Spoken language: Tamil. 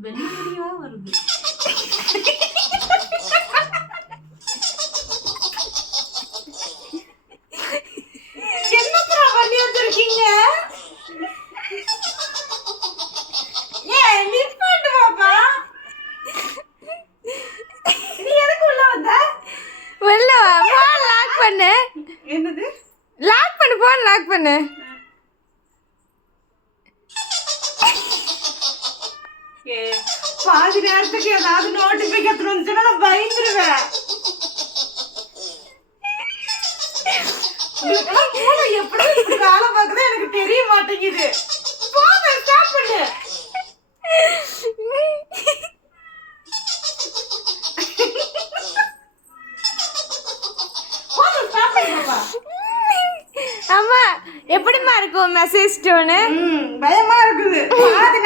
வெளியா வருது. என்னப்பா பண்ணி வச்சிருக்கீங்க? ஏன் நிப்பாட்டு பாப்பா. நீ எதுக்கு உள்ள வந்த? உள்ள வா. போன் லாக் பண்ணு. என்னது? லாக் பண்ணு, போன் லாக் பண்ணு. பாதி நேரத்துக்கு ஏதாவது நோட்டிபிகேஷன் வந்துச்சுன்னா நான் பயந்துருவேன். எப்படி இப்படி வேலை பார்க்குது எனக்கு தெரிய மாட்டேங்குது. போங்க ஸ்டாப் பண்ணு. அம்மா எப்படிமா இருக்கும் மெசேஜ் டோனு? பயமா இருக்குது. பாதி